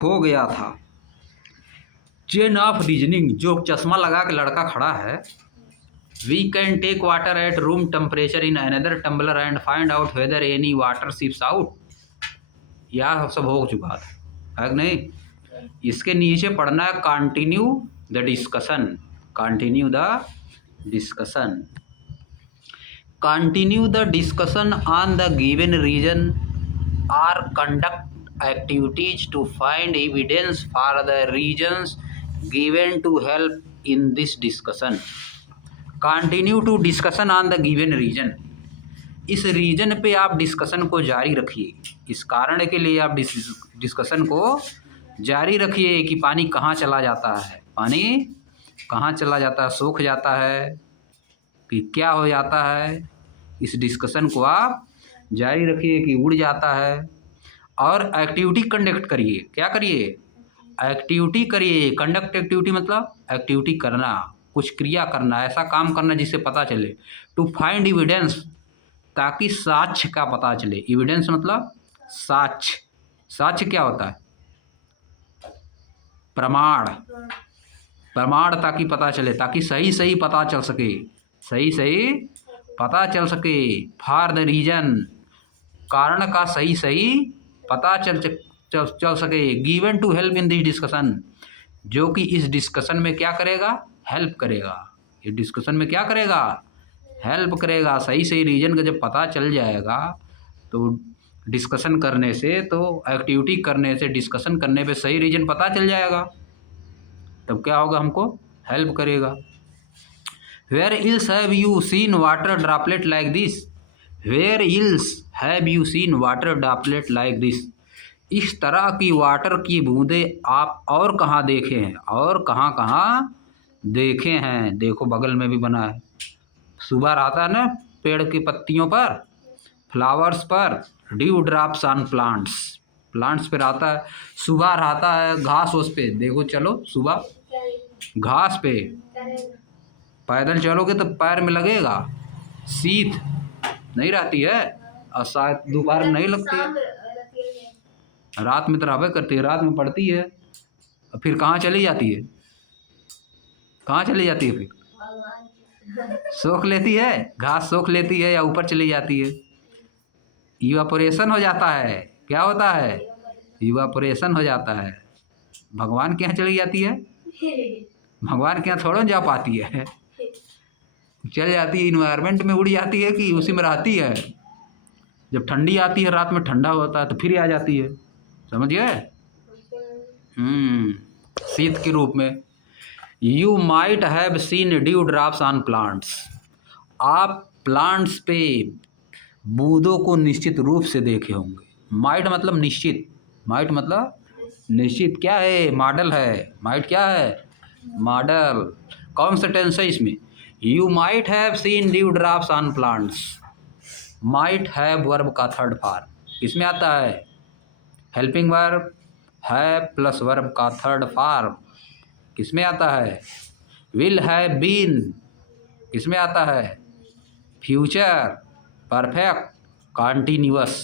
हो गया था। चेन ऑफ रीजनिंग, जो चश्मा लगा के लड़का खड़ा है। We can take water at room temperature in another tumbler and find out whether any water seeps out. यह सब हो चुका था, है कि नहीं। इसके नीचे पढ़ना है continue the discussion. Continue the discussion. Continue the discussion on the given reason or conduct activities to find evidence for the reasons given to help in this discussion. Continue to discussion on the given reason. इस reason पे आप discussion को जारी रखिए। इस कारण के लिए आप डिस्कशन को जारी रखिए कि पानी कहाँ चला जाता है, पानी कहाँ चला जाता है, सूख जाता है कि क्या हो जाता है। इस डिस्कशन को आप जारी रखिए कि उड़ जाता है। और एक्टिविटी कंडक्ट करिए। क्या करिए? एक्टिविटी करिए। कंडक्ट एक्टिविटी मतलब एक्टिविटी करना, कुछ क्रिया करना, ऐसा काम करना जिससे पता चले। टू फाइंड एविडेंस, ताकि साक्ष्य का पता चले। एविडेंस मतलब साक्ष्य। साक्ष्य क्या होता है? प्रमाण। प्रमाण ताकि पता चले, ताकि सही सही पता चल सके, सही सही पता चल सके। फॉर द रीजन, कारण का सही सही पता चल सके। Given to help in this discussion, जो कि इस डिस्कशन में क्या करेगा? हेल्प करेगा। ये डिस्कशन में क्या करेगा? हेल्प करेगा। सही सही रीजन का जब पता चल जाएगा तो डिस्कशन करने से, तो एक्टिविटी करने से, डिस्कशन करने पे सही रीजन पता चल जाएगा, तब क्या होगा? हमको हेल्प करेगा। Where else have you seen water droplet like this? Where else have you seen water droplet like this? इस तरह की वाटर की बूंदें आप और कहाँ देखे हैं? और कहाँ कहाँ देखे हैं? देखो बगल में भी बना है। सुबह रहता है ना पेड़ की पत्तियों पर, फ्लावर्स पर। Due drops on plants, plants पे रहता है। सुबह रहता है घास उस पे। देखो चलो सुबह घास पे पैदल चलोगे तो पैर में लगेगा, शीत नहीं रहती है, और शायद दोपहर में नहीं लगती है, रात में तो रहबे करती है, रात में पड़ती है। और फिर कहाँ चली जाती है? कहाँ चली जाती है? फिर सोख लेती है, घास सोख लेती है या ऊपर चली जाती है। इवापोरेशन हो जाता है। क्या होता है? इवापोरेशन हो जाता है। भगवान के यहाँ चली जाती है? भगवान के यहाँ थोड़ा जा पाती है, चल जाती है, इन्वायरमेंट में उड़ जाती है कि उसी में रहती है। जब ठंडी आती है, रात में ठंडा होता है तो फिर आ जाती है। समझिए? शीत के रूप में। You might have seen dew drops on plants. आप प्लांट्स पे बूंदों को निश्चित रूप से देखे होंगे। माइट मतलब निश्चित, माइट मतलब निश्चित। क्या है? मॉडल है। माइट क्या है? मॉडल। कौन सा टेंस है इसमें? You might have seen dew drops on plants. Might have verb का थर्ड फॉर्म किसमें आता है? हेल्पिंग वर्ब है प्लस वर्ब का थर्ड फॉर्म किसमें आता है? विल हैव बीन किसमें आता है? Future perfect continuous.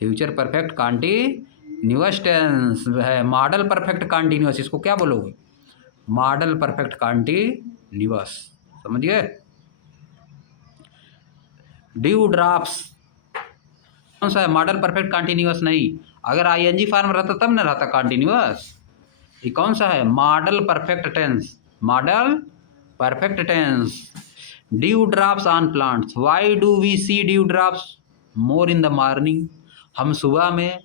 Future perfect continuous tense है। मॉडल परफेक्ट कॉन्टिन्यूअस, इसको क्या बोलोगे? Modal perfect continuous. समझिए? ड्यू ड्रॉप्स कौन सा है? मॉडल परफेक्ट कॉन्टिन्यूअस नहीं। अगर आईएनजी फॉर्म रहता तब ना रहता कॉन्टिन्यूअस। ये कौन सा है? Modal perfect tense. Modal perfect tense. Dew drops on plants. Why do we see dew drops more in the morning? हम सुबह में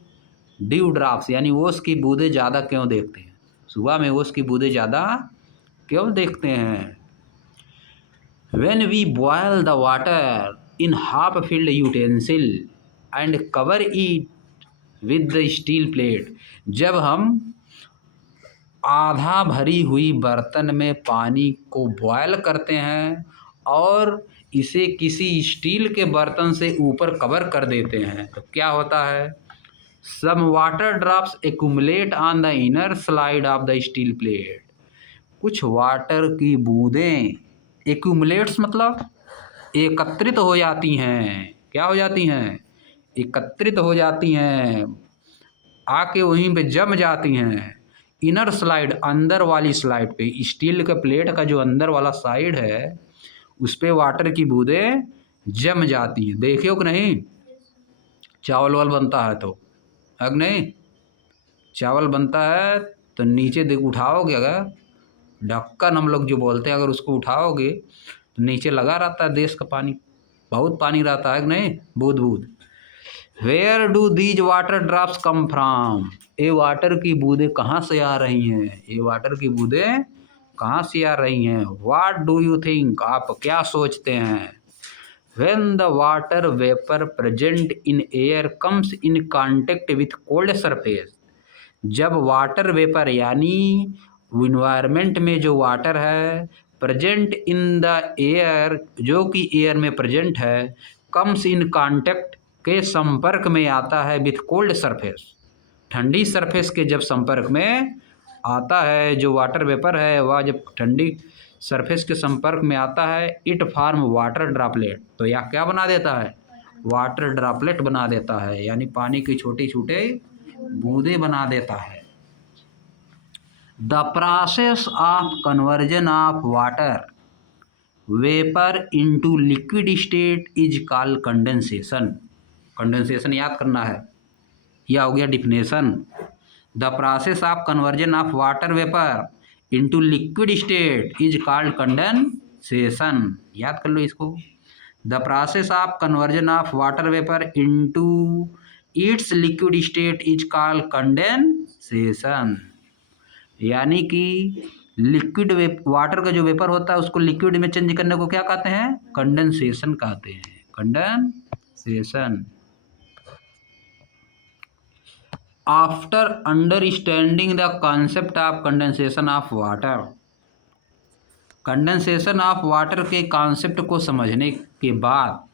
ड्यू ड्रॉप्स यानी ओस की बूंदें ज़्यादा क्यों देखते हैं? सुबह में ओस की बूंदें ज़्यादा क्यों देखते हैं? When we boil the water in half-filled utensil and cover it with the steel plate, जब हम आधा भरी हुई बर्तन में पानी को बॉयल करते हैं और इसे किसी स्टील के बर्तन से ऊपर कवर कर देते हैं, तो क्या होता है? Some water drops accumulate on the inner slide of the steel plate. कुछ वाटर की बूंदें एक्यूमुलेट्स मतलब एकत्रित हो जाती हैं। क्या हो जाती हैं? एकत्रित हो जाती हैं आके वहीं पे जम जाती हैं। इनर स्लाइड, अंदर वाली स्लाइड पे, स्टील के प्लेट का जो अंदर वाला साइड है उस पे वाटर की बूंदें जम जाती हैं। देखियो कि नहीं, चावल वाल बनता है तो, है कि नहीं, चावल बनता है तो नीचे देख उठाओगे, अगर ढक्कन हम लोग जो बोलते हैं, अगर उसको उठाओगे तो नीचे लगा रहता है देश का पानी, बहुत पानी रहता है कि नहीं, बूंद बूंद। Where do these water drops come from, ये वाटर की बूंदें कहाँ से आ रही हैं, ये वाटर की बूंदें कहाँ से आ रही हैं। वाट डू यू थिंक, आप क्या सोचते हैं। When the water vapor present in air comes in contact with cold surface, जब वाटर वेपर यानी इन्वायरमेंट में जो वाटर है प्रेजेंट इन द एयर, जो कि एयर में प्रेजेंट है, कम्स इन कांटेक्ट के संपर्क में आता है विथ कोल्ड सरफेस, ठंडी सरफेस के जब संपर्क में आता है, जो वाटर वेपर है वह जब ठंडी सरफेस के संपर्क में आता है, इट फॉर्म वाटर ड्रॉपलेट, तो यह क्या बना देता है, वाटर ड्रॉपलेट बना देता है, यानी पानी की छोटे छोटे बूंदे बना देता है। The process of conversion of water vapour into liquid state is called condensation. Condensation याद करना है, यह हो गया definition. The process of conversion of water vapour into liquid state is called condensation, याद कर लो इसको। The process of conversion of water vapour into its liquid state is called condensation, यानी कि लिक्विड वाटर का जो वेपर होता है उसको लिक्विड में चेंज करने को क्या कहते हैं, कंडेंसेशन कहते हैं, condensation. After understanding the concept of condensation of water, condensation of water के कॉन्सेप्ट को समझने के बाद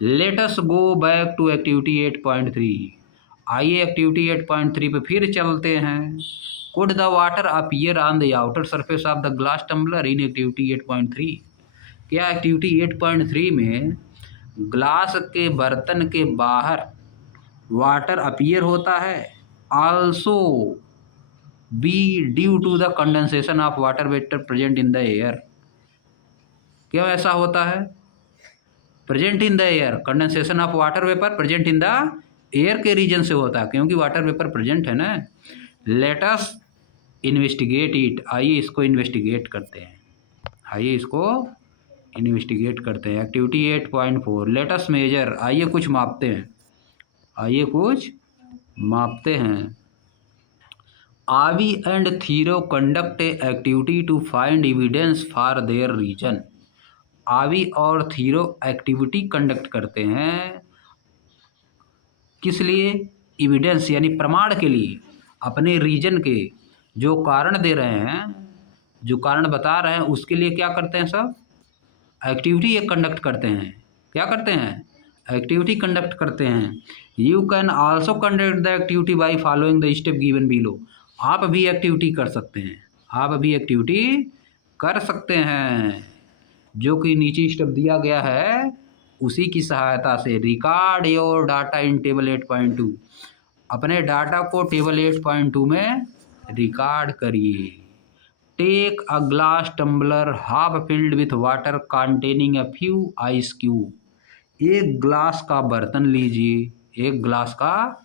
let us go back to activity 8.3। आइए एक्टिविटी 8.3 पे फिर चलते हैं। Could the water appear on the outer surface of the glass tumbler in activity 8.3, क्या एक्टिविटी 8.3 में ग्लास के बर्तन के बाहर वाटर अपीयर होता है, also be due to the condensation of water vapour present in the air, क्यों ऐसा होता है, present in the air, condensation of water vapour present in the air के रीजन से होता है, क्योंकि वाटर वेपर प्रेजेंट है ना। लेट अस इन्वेस्टिगेट इट, आइए इसको इन्वेस्टिगेट करते हैं, आइए इसको इन्वेस्टिगेट करते हैं। एक्टिविटी 8.4 लेट अस मेजर, आइए कुछ मापते हैं, आइए कुछ मापते हैं। Aavi and Thiru conduct a activity to find evidence for their reason, Aavi और थीरो एक्टिविटी कंडक्ट करते हैं, किस लिए, एविडेंस यानी प्रमाण के लिए, अपने रीजन के जो कारण दे रहे हैं, जो कारण बता रहे हैं उसके लिए क्या करते हैं, सब एक्टिविटी ये कंडक्ट करते हैं, क्या करते हैं, एक्टिविटी कंडक्ट करते हैं। You can also conduct the activity by following the step given below, आप भी एक्टिविटी कर सकते हैं, आप भी एक्टिविटी कर सकते हैं, जो कि नीचे स्टेप दिया गया है उसी की सहायता से। Record your data in table 8.2, अपने डाटा को टेबल 8.2 में रिकॉर्ड करिए। Take a glass tumbler half filled with water containing a few ice cube, एक ग्लास का बर्तन लीजिए, एक ग्लास का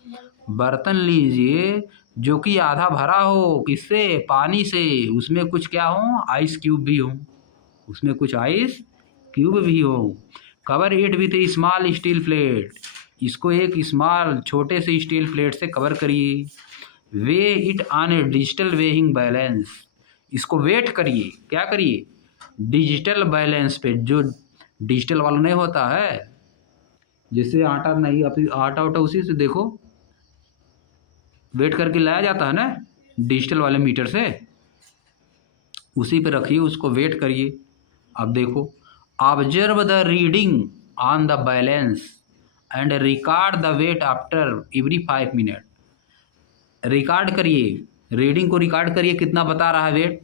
बर्तन लीजिए जो कि आधा भरा हो, किससे, पानी से, उसमें कुछ क्या हो, आइस क्यूब भी हो, उसमें कुछ आइस क्यूब भी हो। Cover it with A small steel plate, इसको एक स्मॉल छोटे से स्टील प्लेट से कवर करिए। Way it on A digital weighing balance, इसको वेट करिए, क्या करिए, डिजिटल बैलेंस पे, जो डिजिटल वाला नहीं होता है, जैसे आटा नहीं, अपनी आटा उटा उसी से देखो वेट करके लाया जाता है ना, डिजिटल वाले मीटर से, उसी पे रखिए, उसको वेट करिए। अब देखो, observe the reading on the balance and record the weight after every 5 minute, record करिए, रीडिंग को रिकॉर्ड करिए, कितना बता रहा है वेट,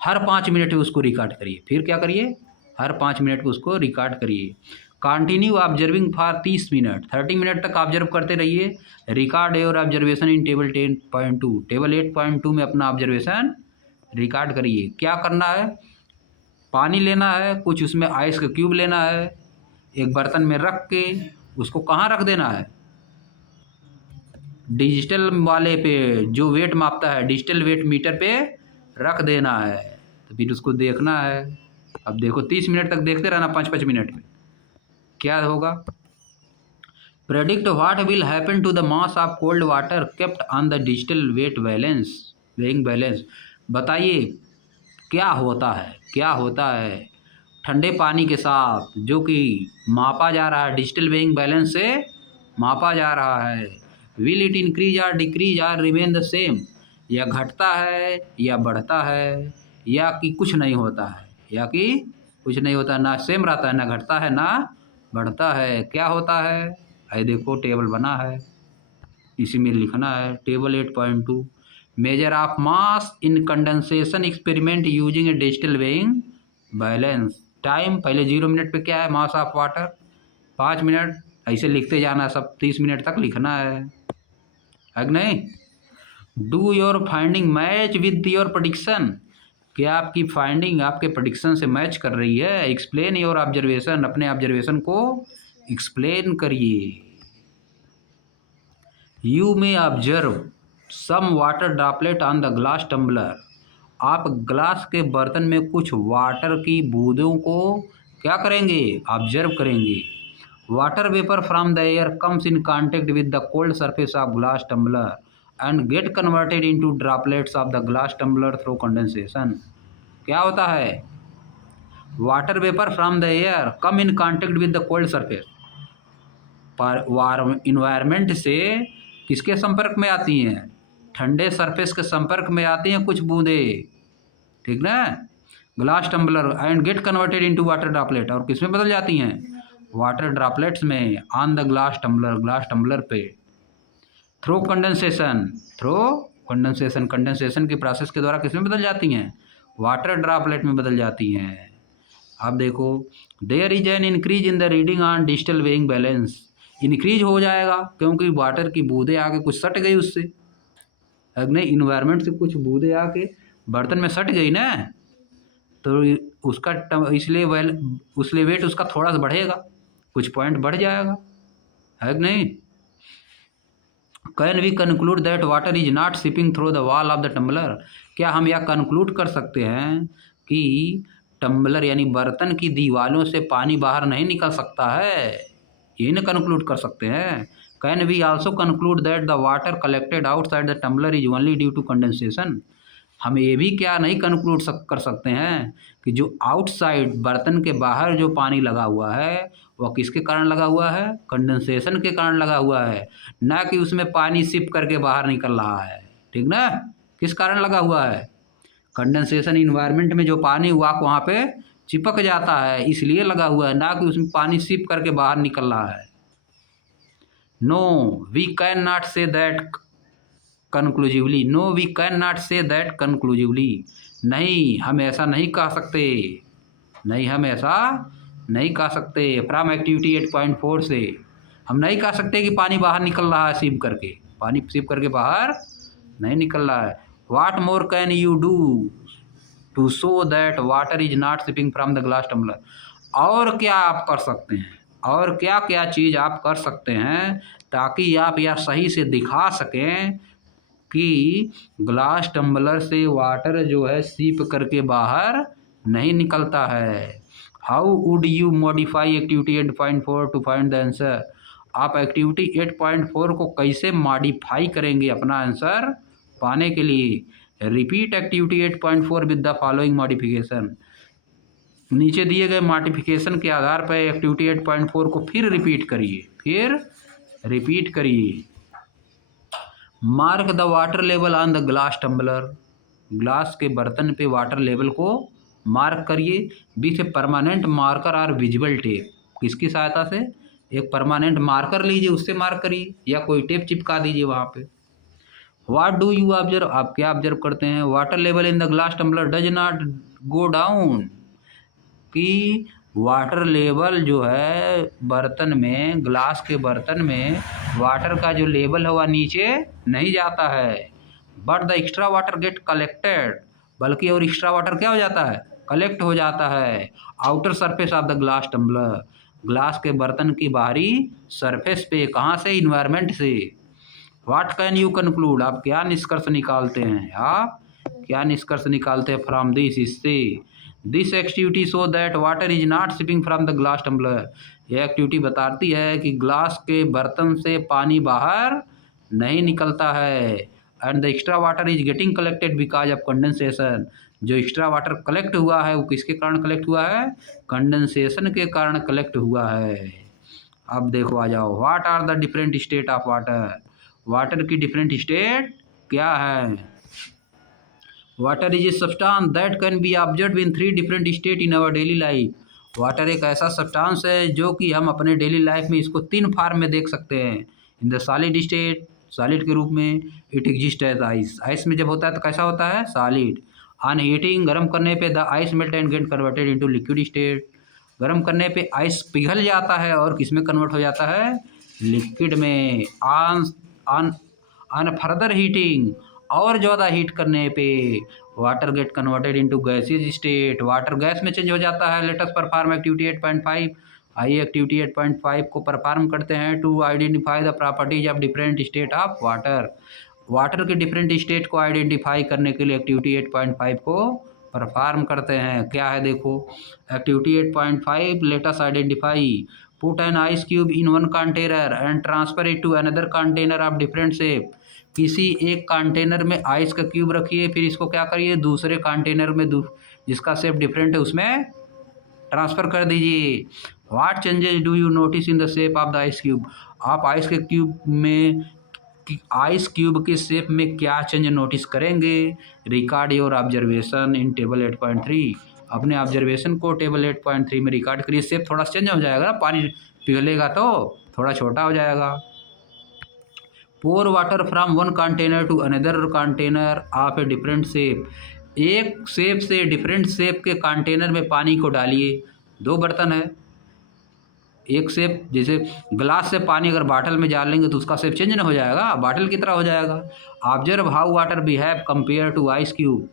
हर 5 मिनट में उसको रिकॉर्ड करिए, फिर क्या करिए, हर 5 मिनट में उसको रिकॉर्ड करिए। Continue observing for 30 minute, 30 minute तक ऑब्जर्व करते रहिए। Record your observation in table 10.2, table 8.2 में अपना ऑब्जर्वेशन रिकॉर्ड करिए। क्या करना है, पानी लेना है, कुछ उसमें आइस का क्यूब लेना है, एक बर्तन में रख के उसको कहाँ रख देना है, डिजिटल वाले पे, जो वेट मापता है डिजिटल वेट मीटर पे रख देना है। तो फिर उसको देखना है। अब देखो 30 मिनट तक देखते रहना, 5-5 मिनट में क्या होगा। Predict what will happen to the mass of cold water kept on the digital weight balance, weighing balance. बताइए क्या होता है, क्या होता है ठंडे पानी के साथ जो कि मापा जा रहा है, डिजिटल वेइंग बैलेंस से मापा जा रहा है। विल इट इंक्रीज और डिक्रीज और रिमेन द सेम, या घटता है या बढ़ता है, या कि कुछ नहीं होता है, या कि कुछ नहीं होता, ना सेम रहता है, ना घटता है, ना बढ़ता है। क्या होता है, ये देखो टेबल बना है, इसी में लिखना है। Table 8.2 measure of mass in condensation experiment using A digital weighing balance. Time पहले 0 मिनट पे क्या है, मास ऑफ वाटर 5 मिनट, ऐसे लिखते जाना, सब 30 मिनट तक लिखना है कि नहीं। Do your finding match with your prediction, क्या आपकी फाइंडिंग आपके प्रेडिक्शन से मैच कर रही है। एक्सप्लेन योर ऑब्जर्वेशन, अपने ऑब्जर्वेशन को एक्सप्लेन करिए। You may observe some water droplet on the glass tumbler, आप ग्लास के बर्तन में कुछ वाटर की बूंदों को क्या करेंगे, ऑब्जर्व करेंगे। Water vapour from the air comes in contact with the cold surface of glass tumbler and get converted into droplets of the glass tumbler through condensation. क्या होता है, water vapour from the air come in contact with the cold surface, environment से किसके संपर्क में आती हैं, ठंडे सरफेस के संपर्क में आती हैं कुछ बूंदे, ठीक ना, glass tumbler and get converted into water droplet, और किस में बदल जाती हैं, वाटर ड्रॉपलेट्स में, on the glass tumbler, glass tumbler पे। Through condensation, through condensation, condensation की प्रोसेस के द्वारा किस में बदल जाती हैं, वाटर ड्रॉपलेट में बदल जाती हैं। आप देखो there is an increase in the reading on digital weighing balance, increase हो जाएगा क्योंकि वाटर की बूंदें आके कुछ सट गई उससे, अग्नि इन्वायरमेंट से कुछ बूंदें आके बर्तन में सट गई ना, तो उसका इसलिए उसलिए वेट उसका थोड़ा सा बढ़ेगा, कुछ पॉइंट बढ़ जाएगा, है कि नहीं। Can we conclude that water is not seeping through the wall of the tumbler, क्या हम यह कंक्लूड कर सकते हैं कि टम्बलर यानी बर्तन की दीवारों से पानी बाहर नहीं निकल सकता है, ये न कंक्लूड कर सकते हैं। Can we also conclude that the water collected outside the tumbler is only due to condensation, हम ये भी क्या नहीं कंक्लूड कर सकते हैं कि जो आउटसाइड बर्तन के बाहर जो पानी लगा हुआ है वह किसके कारण लगा हुआ है, कंडेंसेशन के कारण लगा हुआ है, ना कि उसमें पानी सिप करके बाहर निकल रहा है, ठीक ना। किस कारण लगा हुआ है, कंडेंसेशन, इन्वायरमेंट में जो पानी हुआ वहाँ पे चिपक जाता है इसलिए लगा हुआ है, ना कि उसमें पानी सिप करके बाहर निकल रहा है। No we can not say that conclusively, no we can not say that conclusively, नहीं हम ऐसा नहीं कह सकते, नहीं हम ऐसा नहीं कह सकते। फ्रॉम एक्टिविटी 8.4 से हम नहीं कह सकते कि पानी बाहर निकल रहा है सिप करके, पानी सिप करके बाहर नहीं निकल रहा है। What more can you do to show that water is not seeping from the glass tumbler, और क्या आप कर सकते हैं, और क्या क्या चीज़ आप कर सकते हैं ताकि आप यह सही से दिखा सकें कि ग्लास टम्बलर से वाटर जो है सीप करके बाहर नहीं निकलता है। How would you modify activity 8.4 to find the answer, आप एक्टिविटी 8.4 को कैसे मॉडिफाई करेंगे अपना आंसर पाने के लिए। Repeat activity 8.4 with the following modification, नीचे दिए गए मॉडिफिकेशन के आधार पर एक्टिविटी 8.4 को फिर रिपीट करिए, फिर रिपीट करिए। Mark the water level on the glass tumbler, glass के बर्तन पे वाटर लेवल को मार्क करिए विथ ए परमानेंट मार्कर और विजिबल टेप, किसकी सहायता से, एक परमानेंट मार्कर लीजिए उससे मार्क करिए या कोई टेप चिपका दीजिए वहाँ पे। व्हाट डू यू ऑब्जर्व, आप क्या ऑब्जर्व करते हैं, water level in the glass tumbler does not go down, कि वाटर लेवल जो है बर्तन में, ग्लास के बर्तन में वाटर का जो लेवल है वह नीचे नहीं जाता है, but the extra water get collected, बल्कि और एक्स्ट्रा वाटर क्या हो जाता है, कलेक्ट हो जाता है outer surface of the glass tumbler, glass के बर्तन की बाहरी सरफेस पे। कहाँ से? इन्वायरमेंट से। व्हाट कैन यू कंक्लूड, आप क्या निष्कर्ष निकालते हैं, आप क्या निष्कर्ष निकालते हैं फ्रॉम दिस, इससे? This activity show that water is not seeping from the glass tumbler, यह एक्टिविटी बताती है कि ग्लास के बर्तन से पानी बाहर नहीं निकलता है। And the extra water is getting collected because of condensation, जो एक्स्ट्रा वाटर कलेक्ट हुआ है वो किसके कारण कलेक्ट हुआ है? कंडेंसेशन के कारण कलेक्ट हुआ है। अब देखो आ जाओ, what are the different state of water, water की डिफरेंट स्टेट क्या है? Water is a substance that can be observe in 3 different state in our daily life, water एक ऐसा सब्सटेंस है जो कि हम अपने डेली लाइफ में इसको 3 फॉर्म में देख सकते हैं। In the solid state, solid के रूप में, it exist as ice, ice में जब होता है तो कैसा होता है? सॉलिड। ऑन हीटिंग, गर्म करने पे the ice melt and get converted into liquid state, गर्म करने पे आइस पिघल जाता है और किस में कन्वर्ट हो जाता है? लिक्विड में। On on on further heating, और ज़्यादा हीट करने पे water gate converted into gases state, water gas में चेंज हो जाता है। लेट अस परफॉर्म एक्टिविटी 8.5, आइए एक्टिविटी 8.5 को परफॉर्म करते हैं। To identify the properties of different state of water, water के डिफरेंट स्टेट को आइडेंटिफाई करने के लिए एक्टिविटी 8.5 को परफॉर्म करते हैं। क्या है देखो, activity 8.5, let us identify, put an ice cube in one container and transfer it to another container of different shape, किसी एक कंटेनर में आइस का क्यूब रखिए, फिर इसको क्या करिए, दूसरे कंटेनर में जिसका शेप डिफरेंट है उसमें ट्रांसफ़र कर दीजिए। What changes do you notice in the shape of the ice cube, आप आइस के क्यूब में, आइस क्यूब के शेप में क्या चेंज नोटिस करेंगे? Record your observation in table 8.3, अपने ऑब्जर्वेशन को टेबल 8.3 में रिकॉर्ड करिए। शेप थोड़ा चेंज हो जाएगा ना, पानी पिघलेगा तो थोड़ा छोटा हो जाएगा। Pour water from one container to another container of a different shape, एक शेप से डिफरेंट शेप के कंटेनर में पानी को डालिए। 2 बर्तन है, एक शेप, जैसे ग्लास से पानी अगर बाटल में डाल लेंगे तो उसका शेप चेंज ना हो जाएगा, बाटल की तरह हो जाएगा। Observe how water behave compare to ice cube,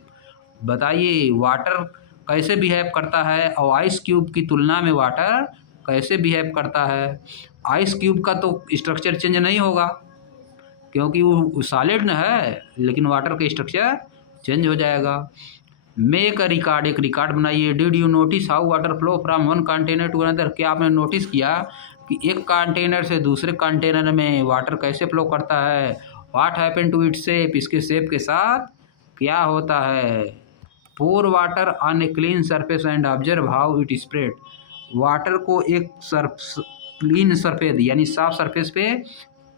बताइए वाटर कैसे बिहेव करता है और आइस क्यूब की तुलना में वाटर कैसे बिहेव करता है। आइस क्यूब का तो स्ट्रक्चर चेंज नहीं होगा क्योंकि वो सॉलिड न है, लेकिन वाटर का स्ट्रक्चर चेंज हो जाएगा। मेक अ रिकॉर्ड, एक रिकॉर्ड बनाइए। Did you notice how water flow from one container to another, क्या आपने नोटिस किया कि एक कंटेनर से दूसरे कंटेनर में वाटर कैसे फ्लो करता है? What happen to its shape, इसके शेप के साथ क्या होता है? Pour water on a clean surface and observe how it spread, water को एक क्लीन सरफेस यानी साफ सरफेस पे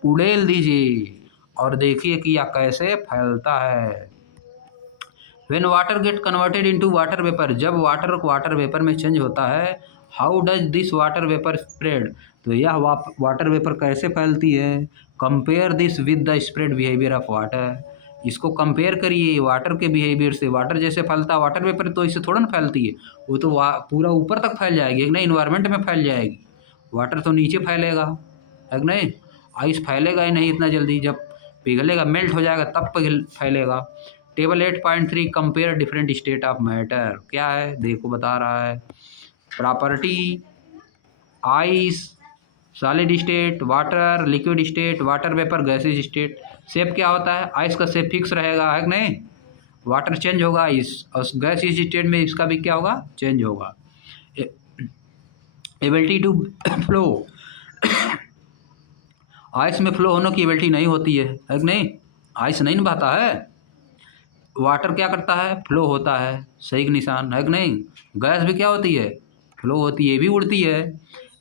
उड़ेल दीजिए और देखिए कि यह कैसे फैलता है। When water gate converted into water vapour, जब वाटर वाटर वेपर में चेंज होता है, how does this water vapour spread, तो यह वाटर वेपर कैसे फैलती है? Compare this with the spread behaviour of water, इसको कंपेयर करिए वाटर के बिहेवियर से। वाटर जैसे फैलता है, वाटर वेपर तो इससे थोड़ा ना फैलती है, वो तो पूरा ऊपर तक फैल जाएगी, एक ना इन्वायरमेंट में फैल जाएगी। वाटर तो नीचे फैलेगा, है कि नहीं? आइस फैलेगा ही नहीं इतना जल्दी, जब पिघलेगा मेल्ट हो जाएगा तब फैलेगा। Table 8.3 compare different state of matter, क्या है देखो बता रहा है। Property ice, solid state, water, liquid state, water vapour, gases state. Shape क्या होता है? आइस का शेप फिक्स रहेगा, है कि नहीं? वाटर चेंज होगा आइस, और गैसेज स्टेट में इसका भी क्या होगा? चेंज होगा। एबिलिटी टू फ्लो, आइस में फ्लो होने की एबिलिटी नहीं होती है कि नहीं? आइस नहीं बहता है, वाटर क्या करता है? फ्लो होता है, सही का निशान, है कि नहीं? गैस भी क्या होती है? फ्लो होती है, भी उड़ती है।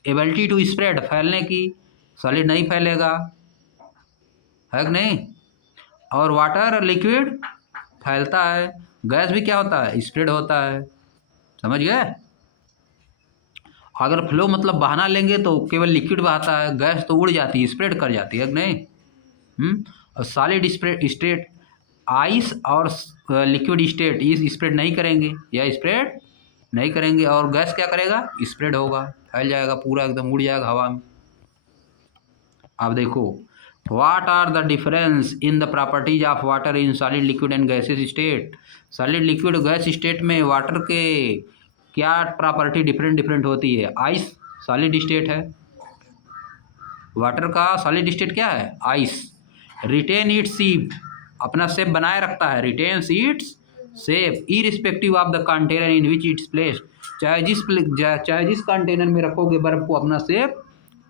एबिलिटी टू स्प्रेड, फैलने की, सॉलिड नहीं फैलेगा, है कि नहीं? और वाटर लिक्विड फैलता है, गैस भी क्या होता है? स्प्रेड होता है, समझ गए? अगर फ्लो मतलब बहाना लेंगे तो केवल लिक्विड बहाता है, गैस तो उड़ जाती है, स्प्रेड कर जाती है कि नहीं? और सॉलिड स्टेट, आइस और लिक्विड स्टेट ये स्प्रेड नहीं करेंगे या स्प्रेड नहीं करेंगे, और गैस क्या करेगा, स्प्रेड होगा, फैल जाएगा पूरा, एकदम उड़ जाएगा हवा में। अब देखो, what are the difference in the properties of water in solid liquid and gases state. Solid liquid gas state में वाटर के क्या प्रॉपर्टी डिफरेंट डिफरेंट होती है। आइस सॉलिड स्टेट है, वाटर का सॉलिड स्टेट क्या है, आइस। रिटेन इट्स शेप, अपना शेप बनाए रखता है, retains its shape irrespective of the container in which it's placed. चाहे जिस कंटेनर में रखोगे बर्फ को, अपना शेप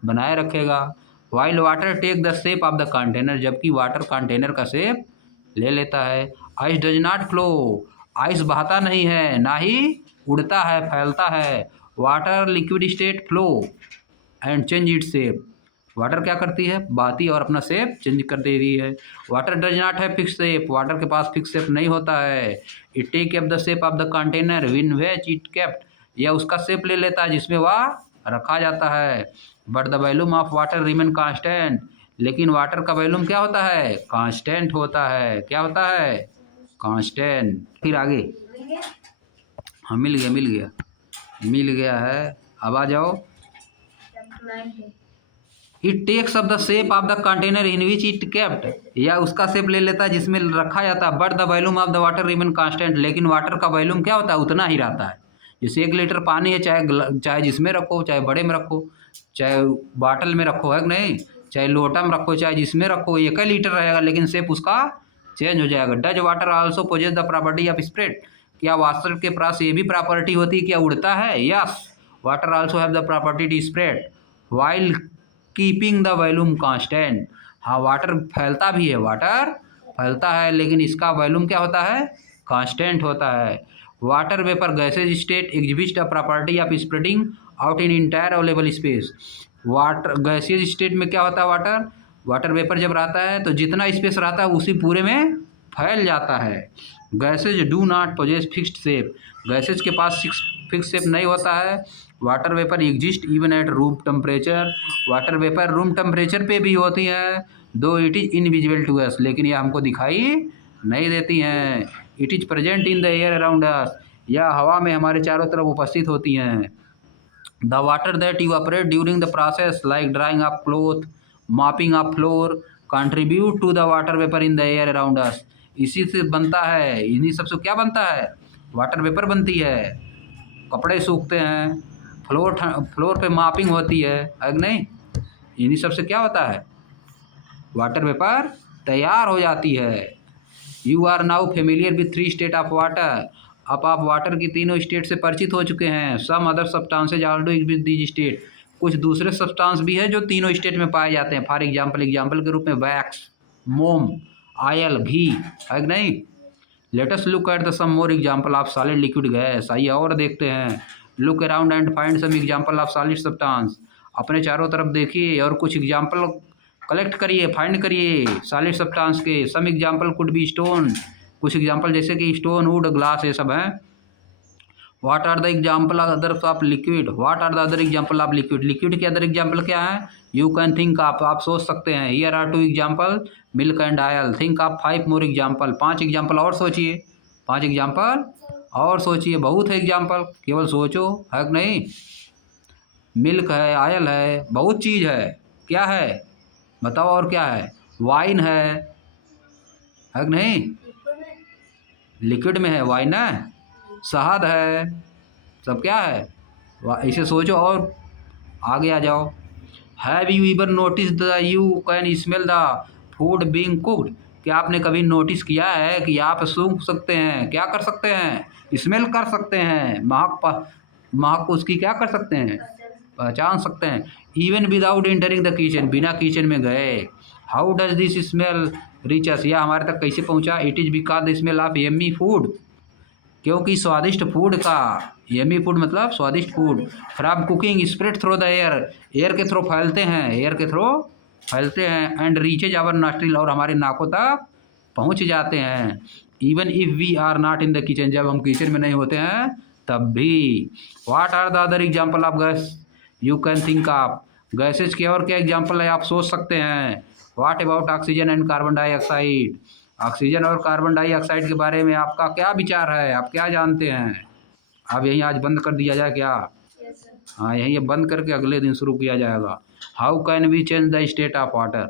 बनाए रखेगा। While water take the shape of the container, जबकि वाटर कंटेनर का शेप ले लेता है। Ice does not flow, ice बहता नहीं है, ना ही उड़ता है, फैलता है। Water liquid state flow and change its shape, water क्या करती है, बहती है और अपना शेप चेंज कर दे रही है। वाटर डज नॉट है फिक्स शेप, वाटर के पास फिक्स शेप नहीं होता है। It take keep the shape of the container in which it kept, यह उसका शेप ले लेता है जिसमें वह रखा जाता है। But the volume of water remain constant, लेकिन वाटर का वॉल्यूम क्या होता है, कांस्टेंट होता है। क्या होता है, कांस्टेंट। फिर आगे, हाँ मिल गया मिल गया मिल गया है, अब आ जाओ। It takes of the shape of the container in which it kept, या उसका शेप ले लेता है जिसमें रखा जाता है। But the volume of the water remain constant, लेकिन वाटर का वॉल्यूम क्या होता है, उतना ही रहता है। जैसे 1 लीटर पानी है, चाहे जिसमें रखो, चाहे बड़े में रखो, चाहे बाटल में रखो, है कि नहीं, चाहे लोटा में रखो, चाहे जिसमें रखो, 1 लीटर रहेगा, लेकिन शेप उसका चेंज हो जाएगा। Does water also possess the property of spread, क्या वाटर के पास ये भी प्रॉपर्टी होती है, क्या उड़ता है। Yes, water also have the property to spread while keeping the volume constant. हाँ, वाटर फैलता भी है, वाटर फैलता है, लेकिन इसका वॉल्यूम क्या होता है, कांस्टेंट होता है। Water vapour gases state exhibit a property of spreading out in entire available space. Water gases state में क्या होता है, वाटर वेपर जब रहता है तो जितना स्पेस रहता है उसी पूरे में फैल जाता है। Gases do not possess fixed shape, gases के पास फिक्स शेप नहीं होता है। Water vapour exist even at room temperature, water vapour room temperature पे भी होती है, though it is invisible to us, लेकिन ये हमको दिखाई नहीं देती हैं। It is present in the air around us, या हवा में हमारे चारों तरफ उपस्थित होती हैं। The water that evaporate during the process like drying of cloth, mopping of floor, contribute to the water vapour in the air around us, इसी से बनता है, इन्हीं सबसे क्या बनता है, वाटर वेपर बनती है। कपड़े सूखते हैं, फ्लोर पे मापिंग होती है कि नहीं, इन्हीं सबसे क्या होता है, वाटर वेपर तैयार हो जाती है। You are now familiar with 3 state of water, अब आप वाटर की तीनों स्टेट से परिचित हो चुके हैं। Some other substances also with these state, कुछ दूसरे सब्सटेंस भी है जो तीनों स्टेट में पाए जाते हैं। फॉर एग्जाम्पल के रूप में वैक्स, मोम, ऑयल, घी, है कि नहीं। Let us look at the some more example of solid liquid gas, आइए और देखते हैं। Look around and find some example of solid substance, अपने चारों तरफ देखिए और कुछ एग्जाम्पल कलेक्ट करिए, फाइंड करिए सॉलिड सब्सटेंस के। Some example could be stone, कुछ एग्जाम्पल जैसे कि स्टोन, वुड, ग्लास, ये सब हैं। What are the example others of liquid, what are the other example of liquid, liquid के अदर एग्जाम्पल क्या है, यू कैन थिंक ऑफ, आप सोच सकते हैं। Here are 2 example milk and oil, think of 5 more example, 5 example और सोचिए, 5 example और सोचिए, बहुत है एग्जाम्पल, केवल सोचो, है कि नहीं। मिल्क है, ऑयल है, बहुत चीज़ है, क्या है बताओ, और क्या है, वाइन है कि नहीं, लिक्विड में है वाइन है, शहद है, सब क्या है, इसे सोचो और आगे आ जाओ। Have you ever notice the you can smell the food being cooked, क्या आपने कभी नोटिस किया है कि आप सूंघ सकते हैं, क्या कर सकते हैं, स्मेल कर सकते हैं, महक को उसकी क्या कर सकते हैं, पहचान सकते हैं। Even without entering the kitchen, बिना किचन में गए। How does this smell reach अस, यह हमारे तक कैसे पहुंचा। It is because the smell of yummy food, क्योंकि स्वादिष्ट फूड का, यम्मी फूड मतलब स्वादिष्ट food, from cooking spread through the air, air के थ्रू फैलते हैं, एयर के थ्रू फैलते हैं। एंड रीचेज आवर नॉस्ट्रिल, और हमारे नाकों तक पहुंच जाते हैं। Even if we are not in the kitchen, जब हम किचन में नहीं होते हैं तब भी। What are the other example of gas you can think of, gases के और क्या एग्जाम्पल है आप सोच सकते हैं। What about oxygen and carbon dioxide, oxygen और कार्बन डाइऑक्साइड के बारे में आपका क्या विचार है, आप क्या जानते हैं। अब यहीं आज बंद कर दिया जाए क्या? हाँ, यहीं अब बंद करके अगले दिन शुरू किया जाएगा। How can we change the state of water?